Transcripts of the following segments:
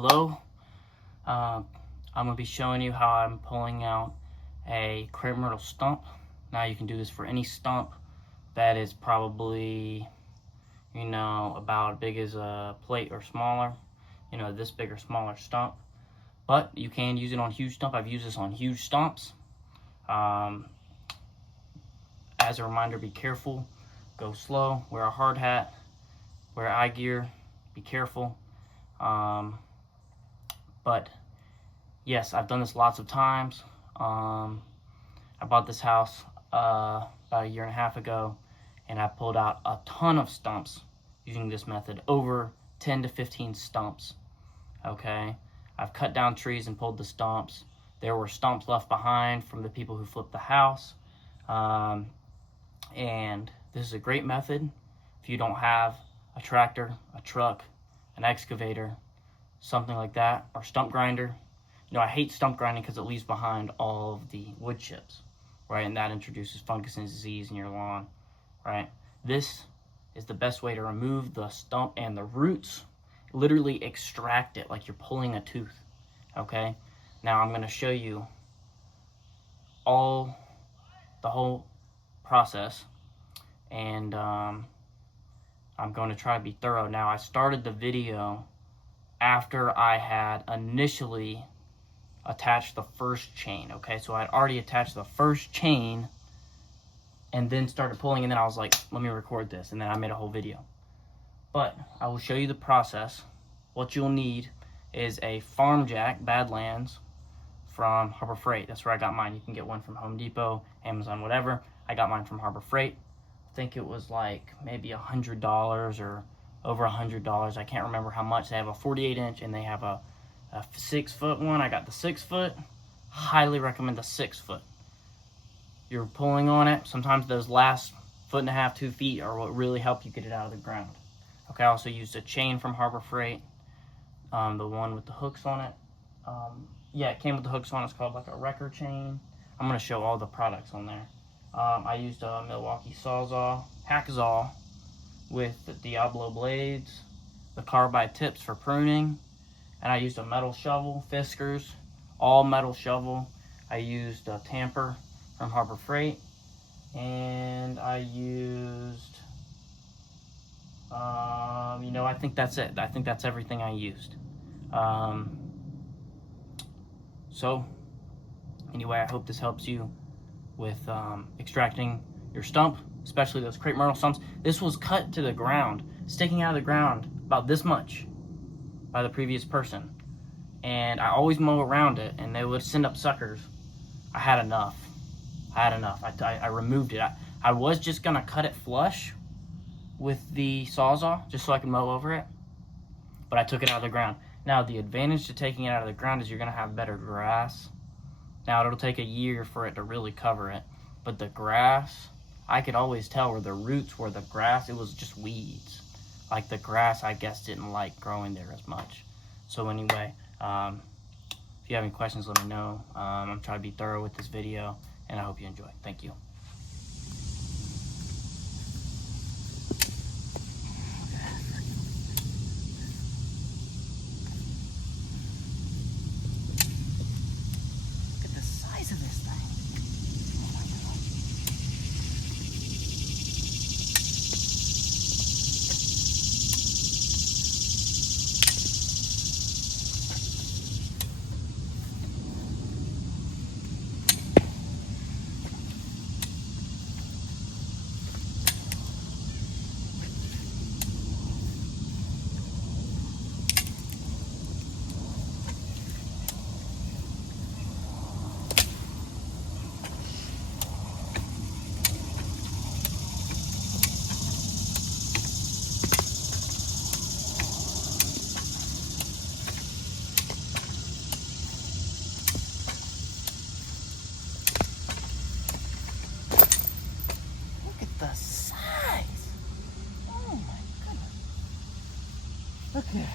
Hello. I'm going to be showing you how I'm pulling out a Crepe Myrtle stump. Now you can do this for any stump that is probably, about as big as a plate or smaller, this big or smaller stump. But you can use it on huge stump. I've used this on huge stumps. As a reminder, be careful, go slow, wear a hard hat, wear eye gear, be careful. But yes, I've done this lots of times. I bought this house about a year and a half ago, and I pulled out a ton of stumps using this method, over 10 to 15 stumps. Okay, I've cut down trees and pulled the stumps. There were stumps left behind from the people who flipped the house. And this is a great method if you don't have a tractor, a truck, an excavator, something like that, or stump grinder. I hate stump grinding because it leaves behind all of the wood chips, right? And that introduces fungus and disease in your lawn, right? This is the best way to remove the stump and the roots. Literally extract it like you're pulling a tooth, okay? Now I'm going to show you the whole process, and I'm going to try to be thorough. Now, I started the video after I had initially attached the first chain, okay? So I'd already attached the first chain and then started pulling, and then I was like, let me record this, and then I made a whole video. But I will show you the process. What you'll need is a farm jack, Badlands, from Harbor Freight. That's where I got mine. You can get one from Home Depot, Amazon, whatever. I got mine from Harbor Freight. I think it was like maybe $100 or over $100. I can't remember how much. They have a 48-inch and they have a 6-foot one. I got the 6-foot. Highly recommend the 6-foot. You're pulling on it. Sometimes those last 1.5 to 2 feet are what really help you get it out of the ground. Okay, I also used a chain from Harbor Freight, the one with the hooks on it. Yeah, it came with the hooks on it. It's called like a wrecker chain. I'm going to show all the products on there. I used a Milwaukee sawzall, hackzall with the Diablo blades, the carbide tips for pruning, and I used a metal shovel, fiskars, all metal shovel. I used a tamper from Harbor Freight, and I used, I think that's it. I think that's everything I used. So, anyway, I hope this helps you with extracting your stump, especially those Crepe Myrtle stumps. This was cut to the ground, sticking out of the ground about this much by the previous person. And I always mow around it, and they would send up suckers. I had enough. I removed it. I was just going to cut it flush with the sawzall, just so I could mow over it. But I took it out of the ground. Now, the advantage to taking it out of the ground is you're going to have better grass. Now, it'll take a year for it to really cover it. But the grass, I could always tell where the roots were the grass. It was just weeds. Like the grass, I guess, didn't like growing there as much. So anyway, if you have any questions, let me know. I'm trying to be thorough with this video, and I hope you enjoy. Thank you. The size. Oh my goodness. Okay.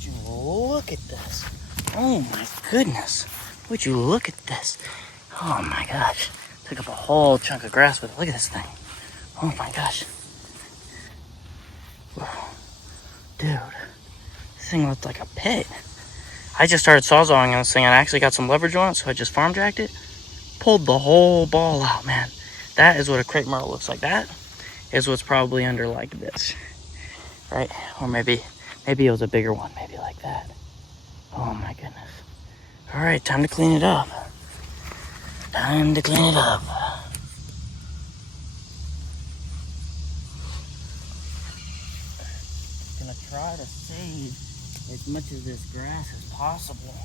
Would you look at this? Oh my goodness. Would you look at this? Oh my gosh. Took up a whole chunk of grass with it. Look at this thing. Oh my gosh. Whoa. Dude, this thing looked like a pit. I just started sawzalling on this thing and I actually got some leverage on it, so I just farm jacked it. Pulled the whole ball out, man. That is what a crepe myrtle looks like. That is what's probably under like this, right? Or maybe it was a bigger one, maybe like that. Oh my goodness. All right, time to clean it up. Time to clean it up. Gonna try to save as much of this grass as possible.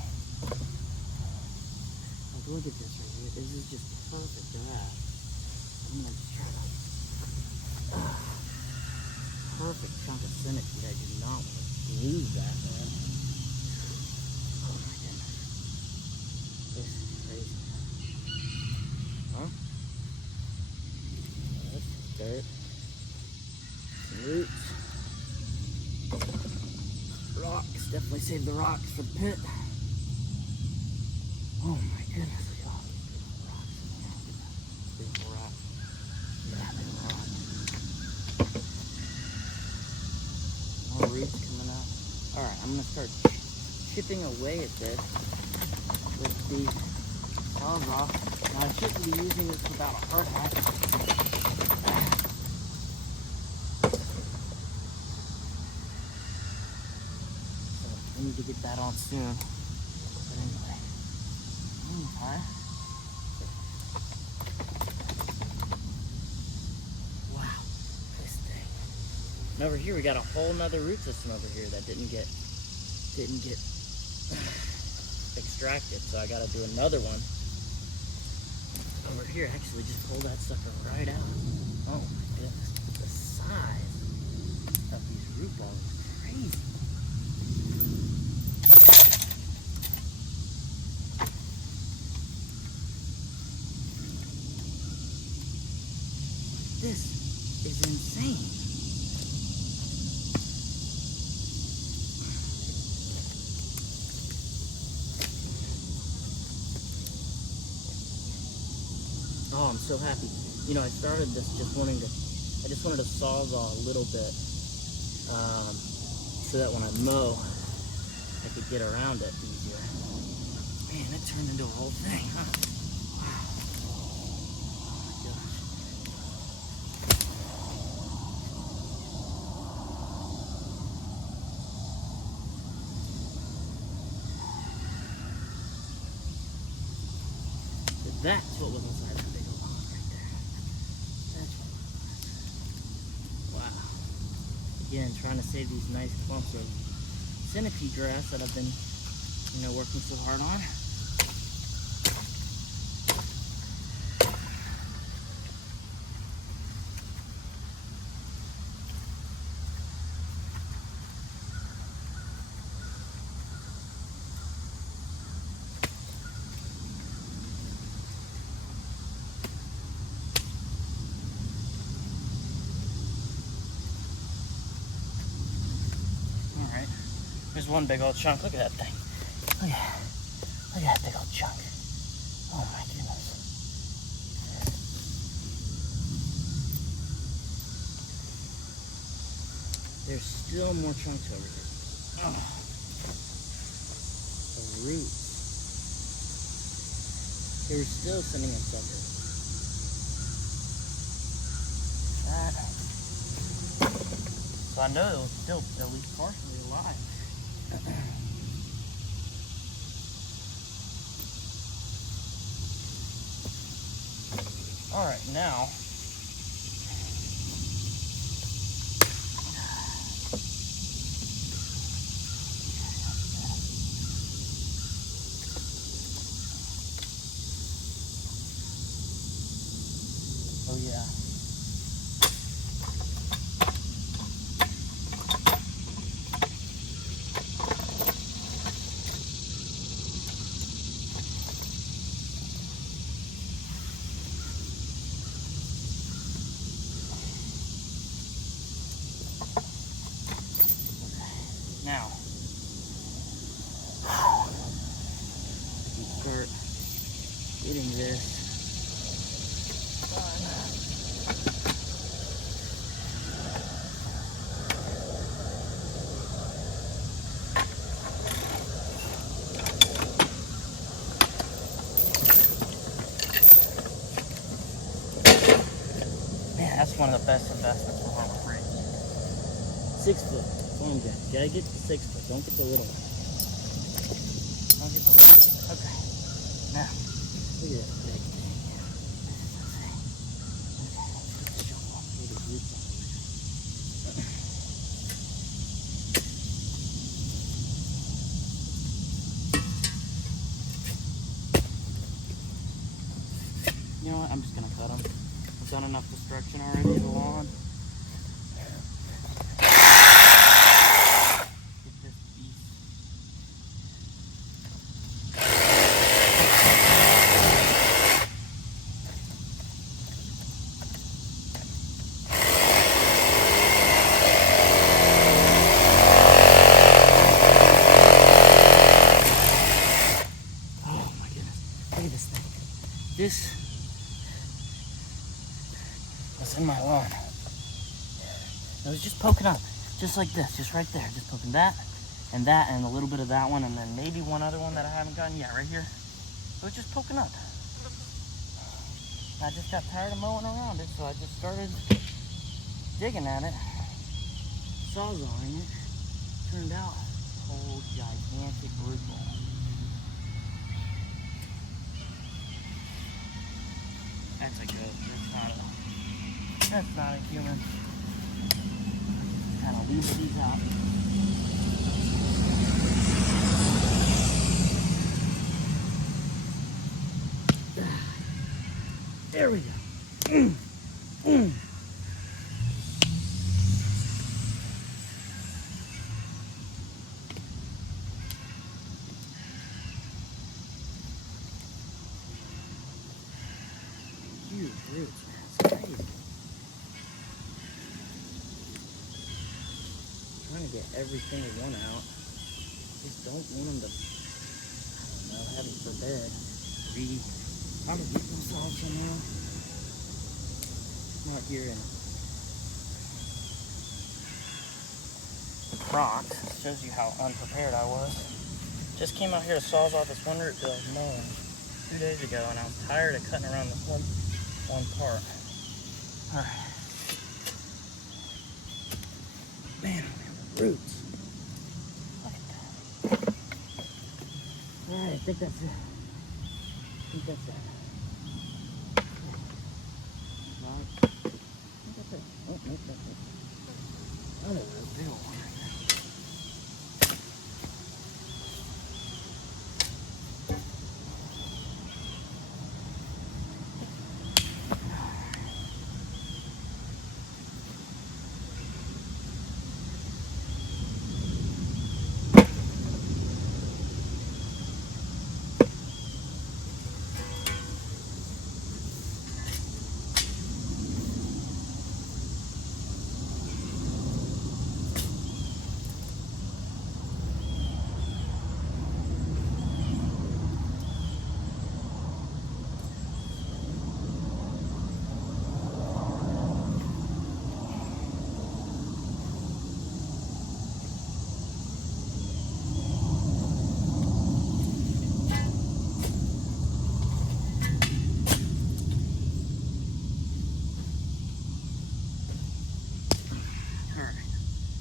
Like, look at this right here. This is just perfect grass. I'm gonna just try to. Perfect chunk of centipede. I do not want to lose that, man. Oh my goodness. This is crazy. Huh? That's dirt. Some roots. Rocks. Definitely save the rocks for the pit. Oh my goodness. Look at all these beautiful rocks. Beautiful rocks. Yeah, they're rocks. More roots coming out. Alright, I'm going to start chipping away at this with the sawzall. Now, I shouldn't be using this without a hard hat. So, I need to get that on soon. But anyway, meantime, wow, this thing. And over here we got a whole nother root system over here that didn't get extracted, so I gotta do another one over here. Actually, just pull that sucker right out. Oh my goodness, the size of these root balls is crazy. This is insane. Oh, I'm so happy. You know, I started this I just wanted to sawzall a little bit, so that when I mow, I could get around it easier. Man, it turned into a whole thing, huh? Wow. Oh my gosh. So that's what was inside that big old hole right there. That's what it was. Wow. Again, trying to save these nice clumps of centipede grass that I've been, working so hard on. Alright, there's one big old chunk. Look at that thing. Look at that big old chunk. Oh my goodness. There's still more chunks over here. Oh. The roots. They were still sending us under. So I know it was still at least partially alive. All right, now oh yeah. Now, It's one of the best investments for Harbor Freight. 6 foot. That's all I'm getting. You gotta get the 6 foot. Don't get the little one. Don't get the little one. Okay. Now, look at this big thing here. Let's show off. Look at the roots on it. You know what? I'm just gonna cut them. I've done enough destruction already to the lawn. Get this beast. Oh my goodness. Look at this thing. This was in my lawn. It was just poking up, just like this, just right there, just poking that and a little bit of that one, and then maybe one other one that I haven't gotten yet, right here. It was just poking up. I just got tired of mowing around it, so I just started digging at it, sawzalling it. Turned out a whole gigantic root ball. That's a goat. That's not a human. Kind of leave these out. There we go. Huge roots, man. It's crazy. I'm trying to get every single one out. Just don't want them to, I don't know, heaven forbid, probably get themselves somehow. I'm out here in the Crocs. Shows you how unprepared I was. Just came out here to saws off this one root that I was mowing 2 days ago, and I was tired of cutting around this one part. Alright. Man, roots. Look at that. Alright, I think that's it. I think that's it. Oh, nope, that's it. Oh, there's a big old one right there.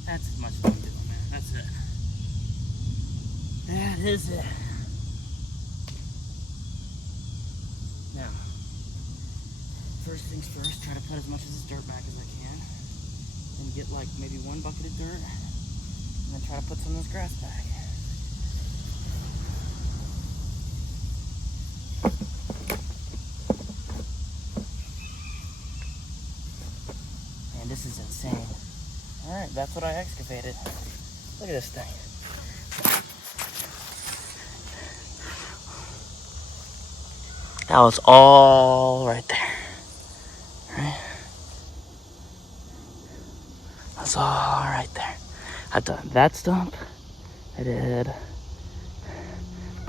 That's as much as I'm doing, man. That's it. That is it. Now, first things first, try to put as much of this dirt back as I can. And get like maybe 1 bucket of dirt. And then try to put some of this grass back. Man, this is insane. Alright, that's what I excavated. Look at this thing. That was all right there. Right? That's all right there. I've done that stump. I did a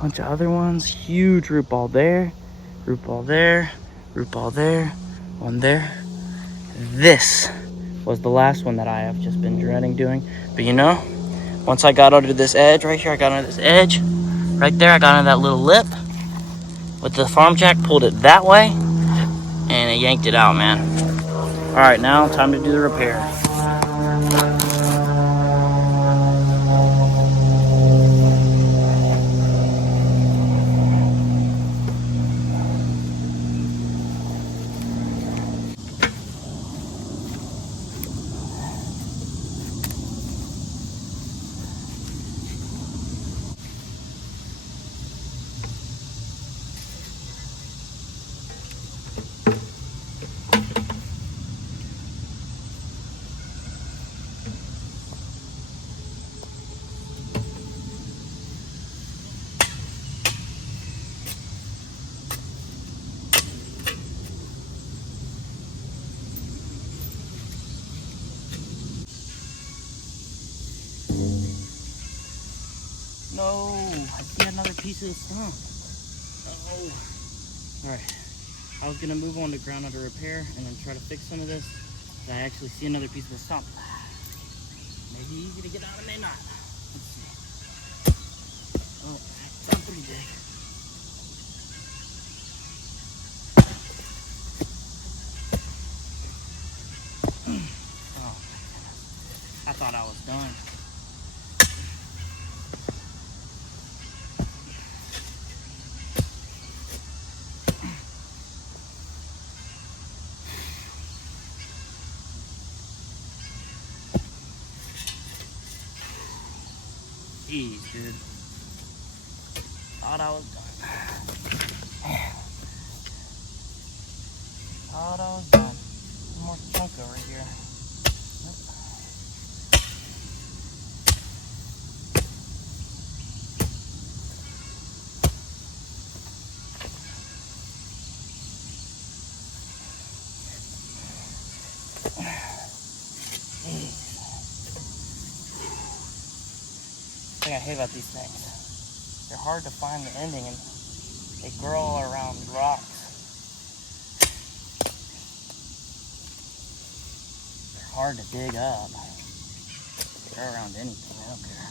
bunch of other ones. Huge root ball there. Root ball there. Root ball there. One there. This was the last one that I have just been dreading doing. But you know, once I got under this edge right here, I got under this edge. Right there, I got under that little lip. With the farm jack, pulled it that way. And it yanked it out, man. Alright, now time to do the repair. No, I see another piece of the stump. Oh. Alright, I was going to move on to ground under repair and then try to fix some of this. But I actually see another piece of the stump. Maybe easy to get out, it may not. Let's see. Oh, that's pretty big. Oh, I thought I was done. Jeez, dude. Thought I was done. Thought I was done. One more chunk over here. The thing I hate about these things, they're hard to find the ending, and they grow all around rocks. They're hard to dig up. They're around anything, I don't care.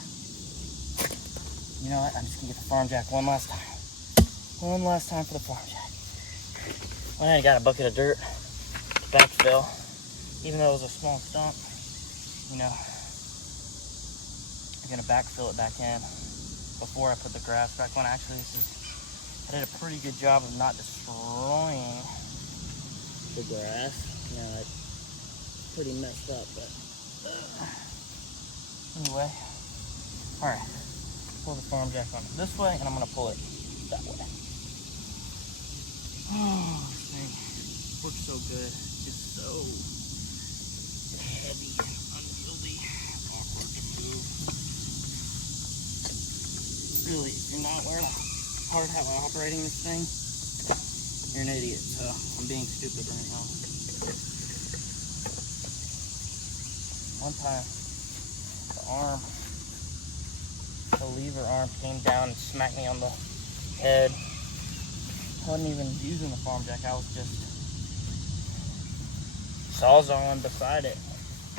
You know what, I'm just gonna get the farm jack one last time. One last time for the farm jack. Well, I got a bucket of dirt to backfill, even though it was a small stump, you know. I'm gonna backfill it back in before I put the grass back on. Actually, I did a pretty good job of not destroying the grass. You know, it's pretty messed up, but anyway. All right, pull the farm jack on this way, and I'm gonna pull it that way. Oh, this thing works so good. It's so heavy, unwieldy, awkward to move. Really, if you're not wearing a hard hat while operating this thing, you're an idiot. So I'm being stupid right now. One time, the lever arm came down and smacked me on the head. I wasn't even using the farm jack. I was just sawzalling beside it.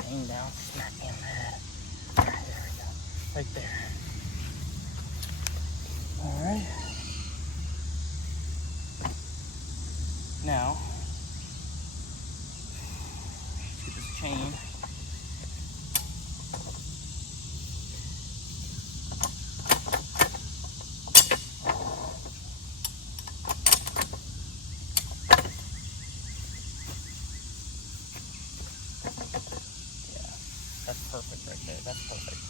Came down, smacked me on the head. All right, there we go. Right there. All right. Now, let's get this chain. Yeah, that's perfect right there. That's perfect.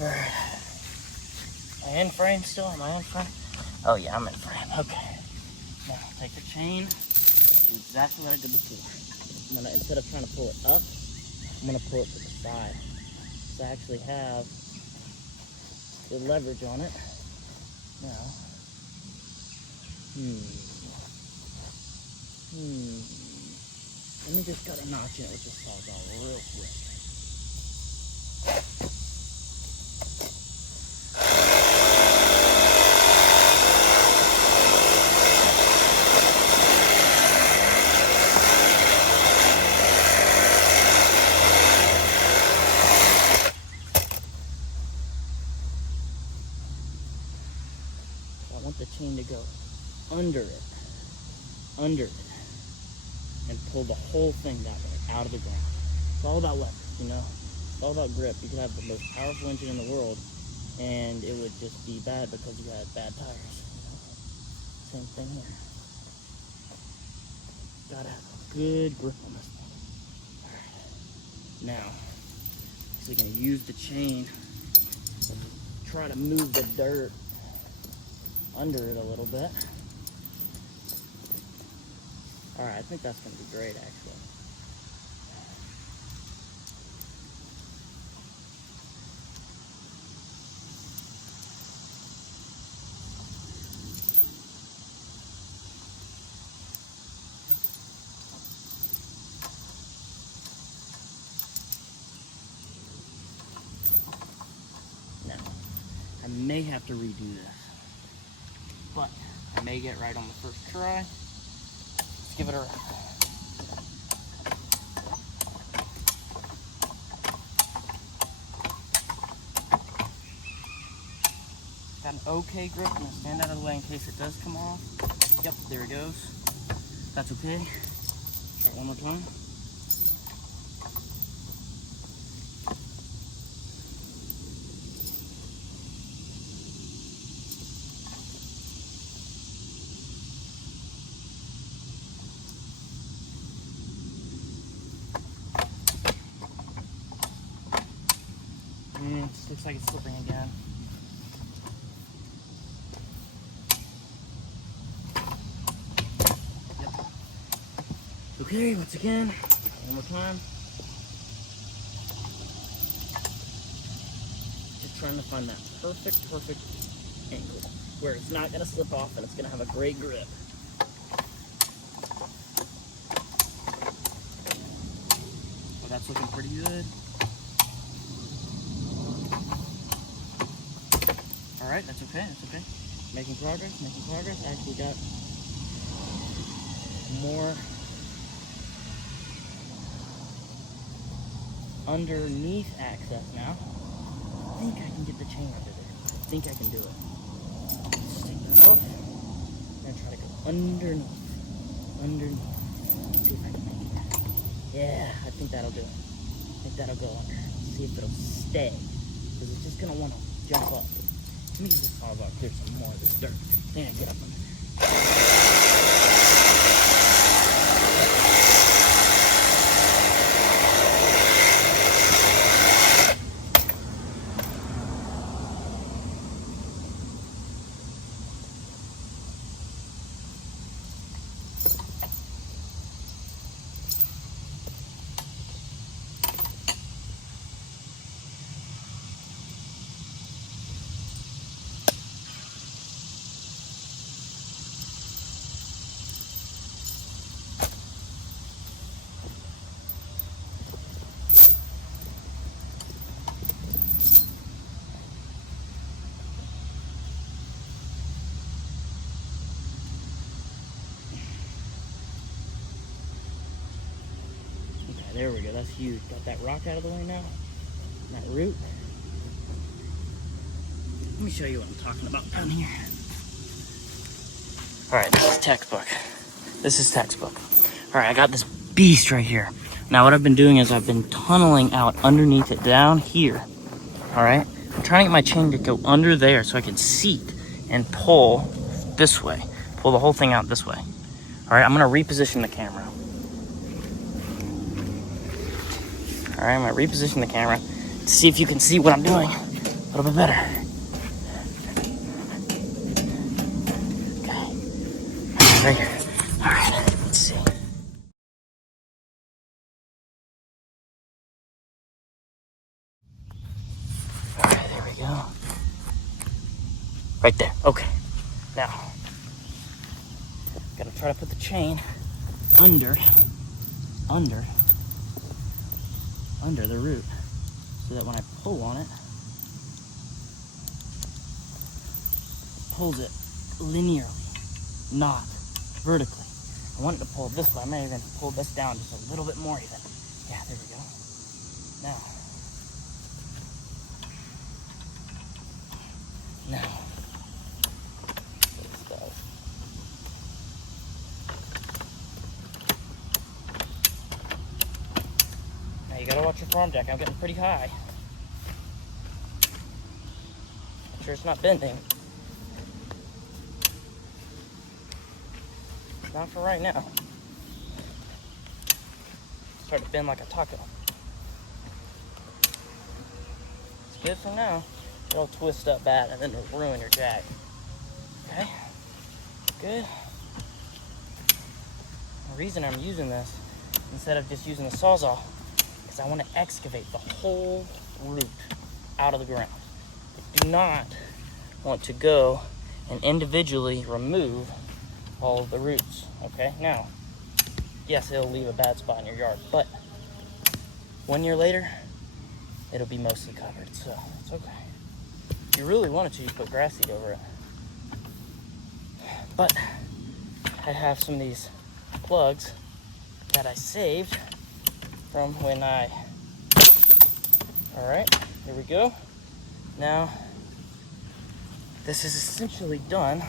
All right. Am I in frame still? Am I in frame? Oh yeah, I'm in frame. Okay. Now take the chain. Do exactly what I did before. I'm gonna, instead of trying to pull it up, I'm gonna pull it to the side. So I actually have the leverage on it. Now, let me just cut a notch in it with this sawzall real quick. I want the chain to go under it. and pull the whole thing that way out of the ground. It's all about leverage, you know? It's all about grip. You could have the most powerful engine in the world and it would just be bad because you had bad tires. You know? Same thing here. Gotta have a good grip on this thing. All right. Now, actually gonna use the chain and try to move the dirt under it a little bit. All right, I think that's gonna be great, actually. Now, I may have to redo this, but I may get right on the first try. Let's give it a run. Got an okay grip. I'm gonna stand out of the way in case it does come off. Yep, there it goes. That's okay. Try it one more time. Looks like it's slipping again. Yep. Okay, once again, one more time. Just trying to find that perfect angle where it's not gonna slip off and it's gonna have a great grip. Well, that's looking pretty good. All right, that's okay, that's okay. Making progress, making progress. Actually got more underneath access now. I think I can get the chain under there. I think I can do it. Just take that off and try to go underneath. See if I can make it. Yeah, I think that'll do it. I think that'll go under. See if it'll stay. Because it's just gonna wanna jump up. Let me use this saw bar, clear some more of this dirt. I think I can get up under there. There we go, that's huge. Got that rock out of the way now. That root. Let me show you what I'm talking about down here. All right, this is textbook. This is textbook. All right, I got this beast right here. Now what I've been doing is I've been tunneling out underneath it down here. All right, I'm trying to get my chain to go under there so I can seat and pull this way. Pull the whole thing out this way. All right, I'm gonna reposition the camera. All right, I'm gonna reposition the camera to see if you can see what I'm doing a little bit better. Okay, right here. All right, let's see. All right, there we go. Right there, okay. Now, gotta try to put the chain under the root so that when I pull on it, it pulls it linearly, not vertically. I want it to pull this way. I may even pull this down just a little bit more even. Yeah, there we go. Now, your farm jack. I'm getting pretty high. Make sure it's not bending. Not for right now. Start to bend like a taco. It's good for now. It'll twist up bad and then it'll ruin your jack. Okay, good. The reason I'm using this instead of just using the Sawzall is I want to excavate the whole root out of the ground. I do not want to go and individually remove all of the roots. Okay, now, yes, it'll leave a bad spot in your yard, but 1 year later, it'll be mostly covered, so it's okay. If you really wanted to, you put grass seed over it. But I have some of these plugs that I saved from when I... Alright, here we go. Now, this is essentially done. You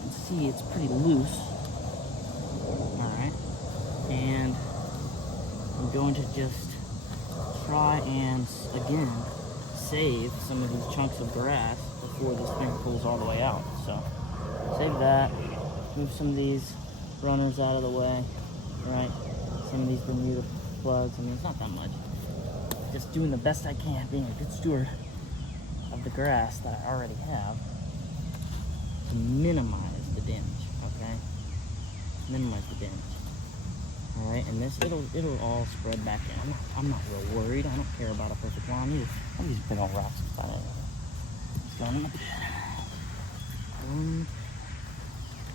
can see it's pretty loose. Alright, and I'm going to just try and, again, save some of these chunks of grass before this thing pulls all the way out. So, save that, move some of these runners out of the way, right? Some of these Bermuda plugs, I mean, it's not that much. Just doing the best I can, being a good steward of the grass that I already have to minimize the damage, okay? Minimize the damage. All right, and this, it'll all spread back in. I'm not real worried. I don't care about a perfect lawn. I'm just big old rocks. It's going in the pit.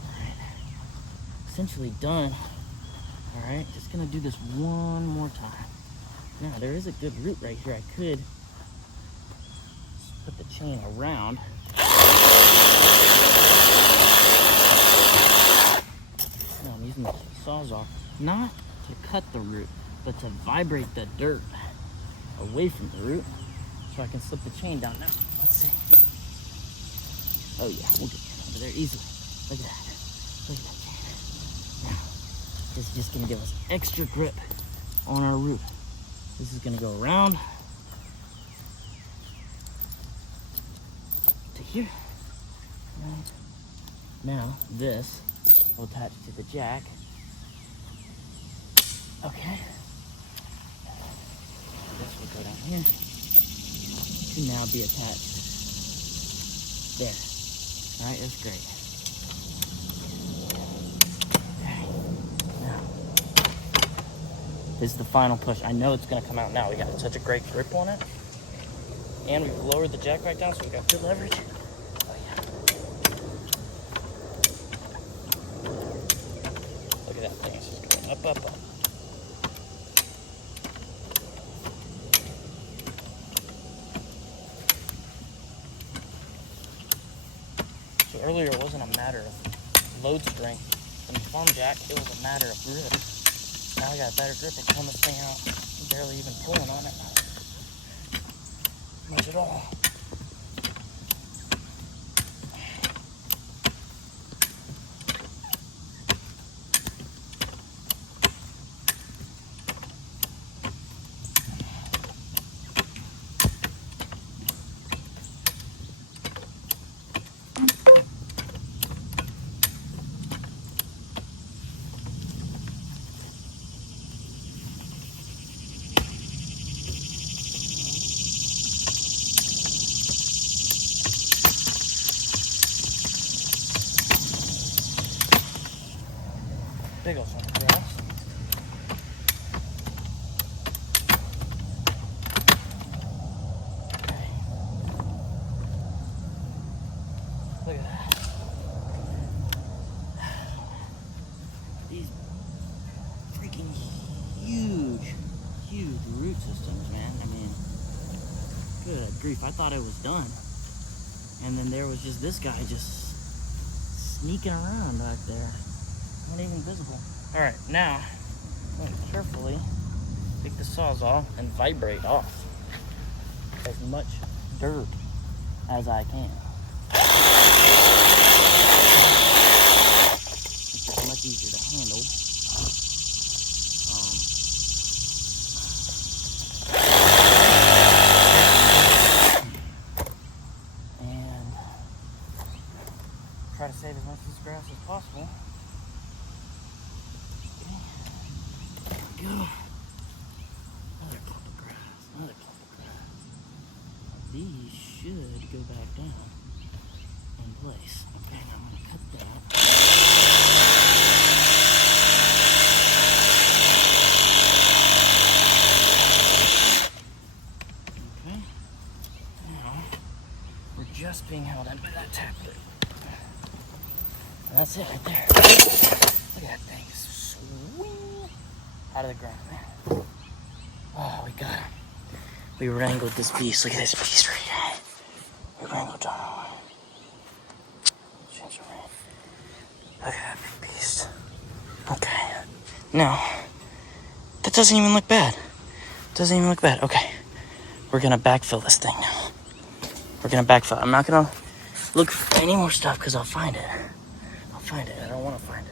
Alright. Essentially done. Alright, just gonna do this one more time. Now, there is a good root right here. I could just put the chain around. No, I'm using the Sawzall. Not to cut the root, but to vibrate the dirt away from the root so I can slip the chain down. Now, let's see. Oh yeah, we'll get over there easily. Look at that. Look at that chain. Now, this is just gonna give us extra grip on our root. This is gonna go around to here. Right. Now, this will attach to the jack. Okay. This will go down here to now be attached there. All right, that's great. Okay. Now, this is the final push. I know it's gonna come out now. We got such a great grip on it, and we've lowered the jack right down, so we got good leverage. Oh yeah. Look at that thing. It's just going up, up, up. Earlier, it wasn't a matter of load strength from the farm jack, it was a matter of grip. Now I got a better grip at pulling this thing out. I'm barely even pulling on it. Much at all. Big old chunk of grass. Okay. Look at that. These freaking huge root systems, man. I mean, good grief. I thought it was done. And then there was just this guy just sneaking around back there. Not even visible. Alright, now I'm going to carefully take the Sawzall and vibrate off as much dirt as I can. Which is much easier to handle save as much of this grass as possible. Okay. There we go. Another clump of grass. Another clump of grass. These should go back down in place. Okay, now I'm going to cut that. Okay. Now, we're just being held in by that tap loop. And that's it right there. Look at that thing. Swing out of the ground, man. Oh, we got him. We wrangled this beast. Look at this beast right here. We wrangled him. Change it around. Look at that big beast. Okay. Now, that doesn't even look bad. Doesn't even look bad. Okay. We're going to backfill this thing now. We're going to backfill. I'm not going to look for any more stuff because I'll find it. I'll find it. I don't want to find it.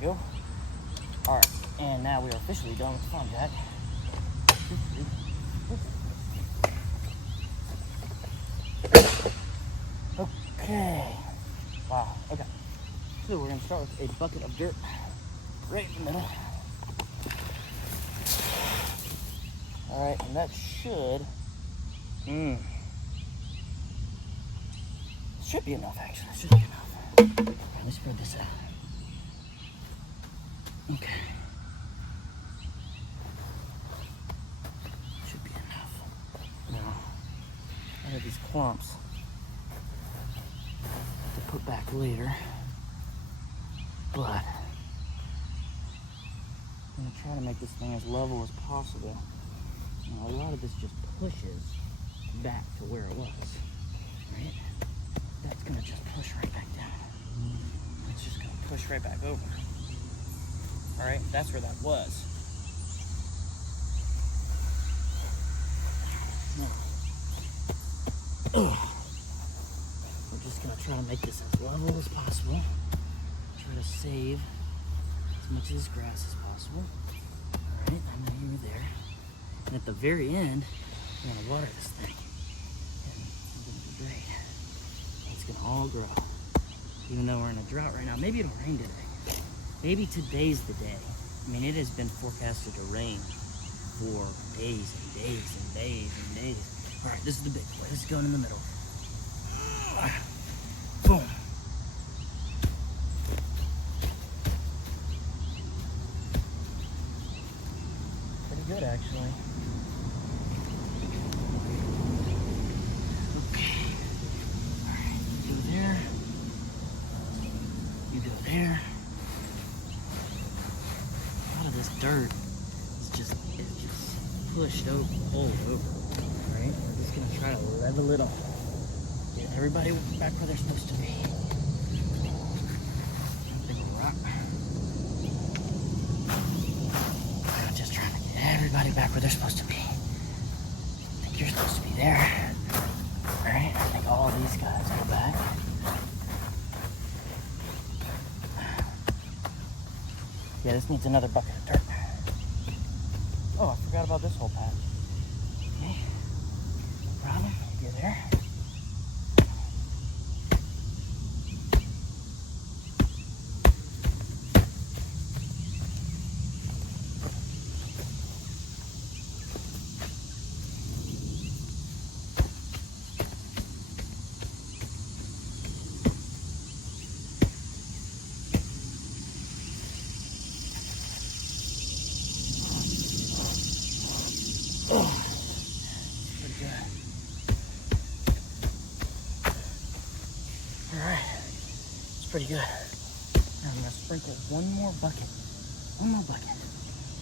Go. Alright, and now we are officially done with the farm jack. Okay. Wow, okay. So we're going to start with a bucket of dirt right in the middle. Alright, and that should be enough actually. Should be enough. Okay, let's spread this out. Okay. Should be enough. Now, I have these clumps to put back later, but I'm going to try to make this thing as level as possible. Now, a lot of this just pushes back to where it was, right? That's going to just push right back down. It's just going to push right back over. All right, that's where that was. Now, we're just gonna try to make this as level as possible. Try to save as much of this grass as possible. All right, I know you were there. And at the very end, we're gonna water this thing. And it's gonna be great. It's gonna all grow. Even though we're in a drought right now, maybe it'll rain today. Maybe today's the day. I mean, it has been forecasted to rain for days and days and days and days. All right, this is the big boy. This is going in the middle. Boom. Pretty good, actually. Okay. All right, you go there. You go there. This dirt is just pushed over all over. Right? We're just gonna try to level it off. Get everybody back where they're supposed to be. Big rock. I'm just trying to get everybody back where they're supposed to be. I think you're supposed to be there. Alright, I think all these guys go back. Yeah, this needs another bucket of dirt. Oh, I forgot about this whole patch. Okay. No problem. You're there. Pretty good. Now I'm gonna sprinkle one more bucket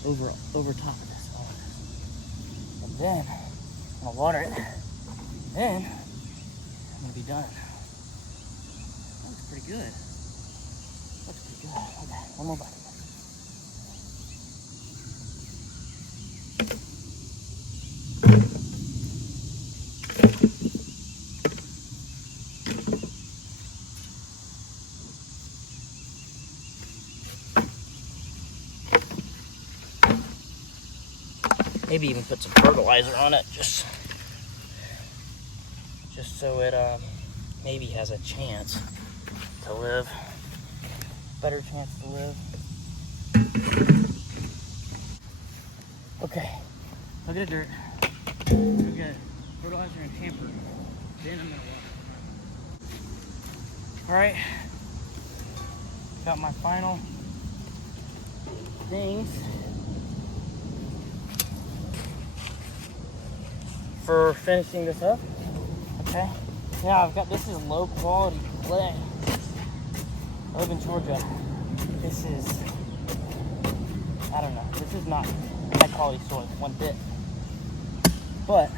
over top of this, all of this. And then I'm gonna water it. Then I'm gonna be done. That looks pretty good. Looks pretty good. Okay, one more bucket. Maybe even put some fertilizer on it, just so it maybe has a chance to live, better chance to live. Okay, look at the dirt. We got fertilizer and tamper. Then I'm gonna water it. All right, got my final things for finishing this up. Okay, now I've got, this is low quality clay. I live in Georgia. This is, I don't know, this is not high quality soil one bit, but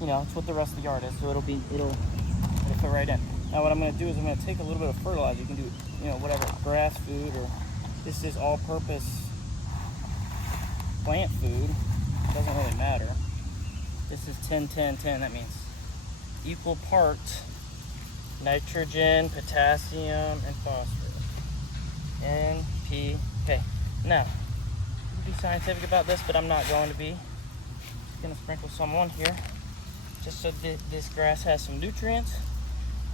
you know, it's what the rest of the yard is, so it'll fit right in. Now what I'm going to do is I'm going to take a little bit of fertilizer. You can do, you know, whatever, grass food, or this is all-purpose plant food. It doesn't really matter. This is 10-10-10. That means equal parts nitrogen, potassium, and phosphorus. NPK. Now, you can be scientific about this, but I'm not going to be. Just going to sprinkle some on here, just so that this grass has some nutrients,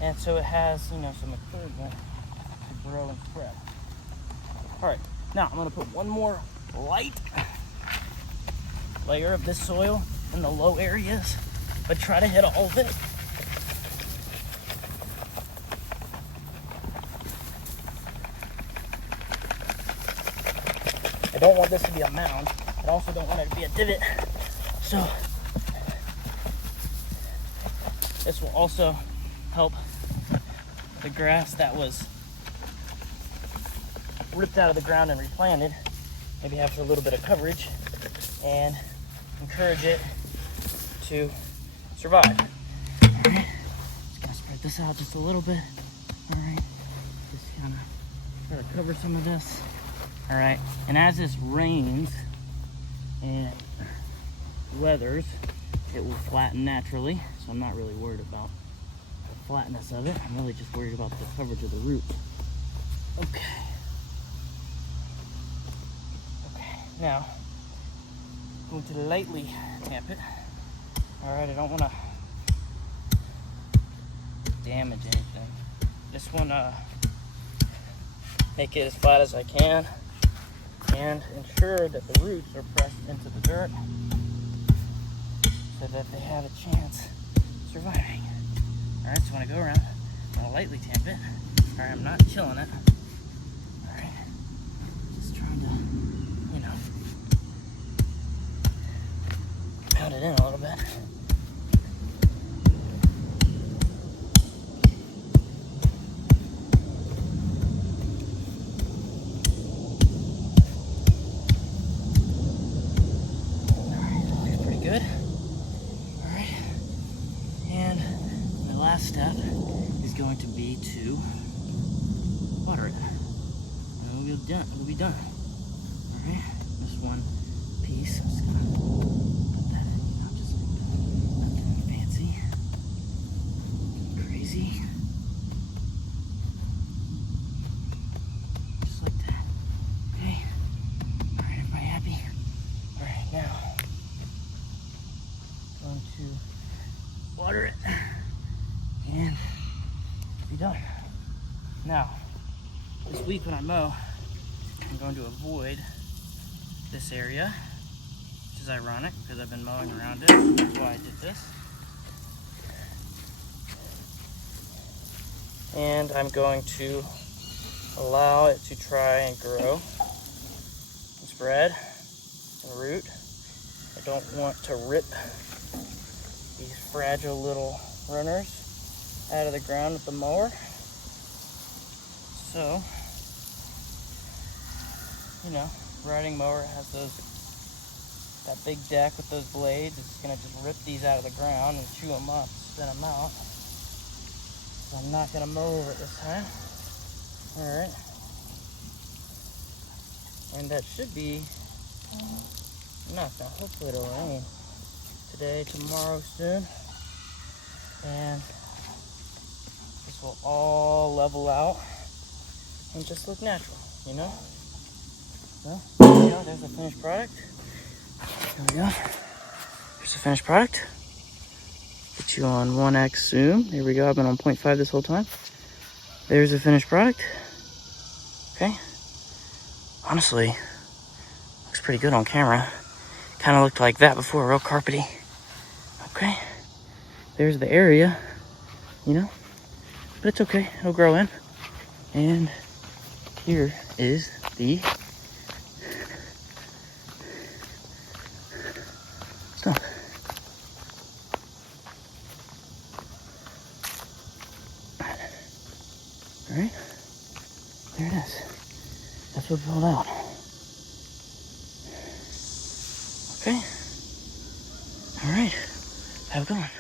and so it has, you know, some encouragement to grow and spread. All right, now I'm going to put one more light layer of this soil in the low areas, but try to hit all of it. I don't want this to be a mound. I also don't want it to be a divot. So this will also help the grass that was ripped out of the ground and replanted maybe have a little bit of coverage and encourage it to survive. All right, just gonna spread this out just a little bit. All right, just kind of try to cover some of this. All right, and as this rains and weathers, it will flatten naturally, so I'm not really worried about the flatness of it. I'm really just worried about the coverage of the roots. Okay. Okay, now I'm going to lightly tamp it. All right, I don't want to damage anything. Just want to make it as flat as I can and ensure that the roots are pressed into the dirt so that they have a chance of surviving. All right, so when I go around, I'm gonna lightly tamp it. All right, I'm not killing it. All right, just trying to, you know, pound it in a little bit. Good. All right, and the last step is going to be to water it, and we'll be done. We'll be done. All right, this one piece. I'm just gonna put that in, you know, just nothing fancy, crazy, just like that. Okay. All right, everybody happy? All right, now. Going to water it and be done. Now, this week when I mow, I'm going to avoid this area, which is ironic because I've been mowing around it. That's why I did this. And I'm going to allow it to try and grow and spread and root. I don't want to rip these fragile little runners out of the ground with the mower. So, you know, riding mower has that big deck with those blades. It's gonna just rip these out of the ground and chew them up, spin them out. So I'm not gonna mow over it this time. All right. And that should be enough. Now hopefully it'll rain today, tomorrow, soon. And this will all level out and just look natural, you know? Well, there we go. There's the finished product. There we go. Here's the finished product. Get you on 1x zoom. Here we go. I've been on 0.5 this whole time. There's the finished product. Okay. Honestly, looks pretty good on camera. Kind of looked like that before, real carpety. Okay. There's the area, you know, but it's okay. It'll grow in. And here is the stump. All right, there it is. That's what pulled out. Okay. All right, have a good one.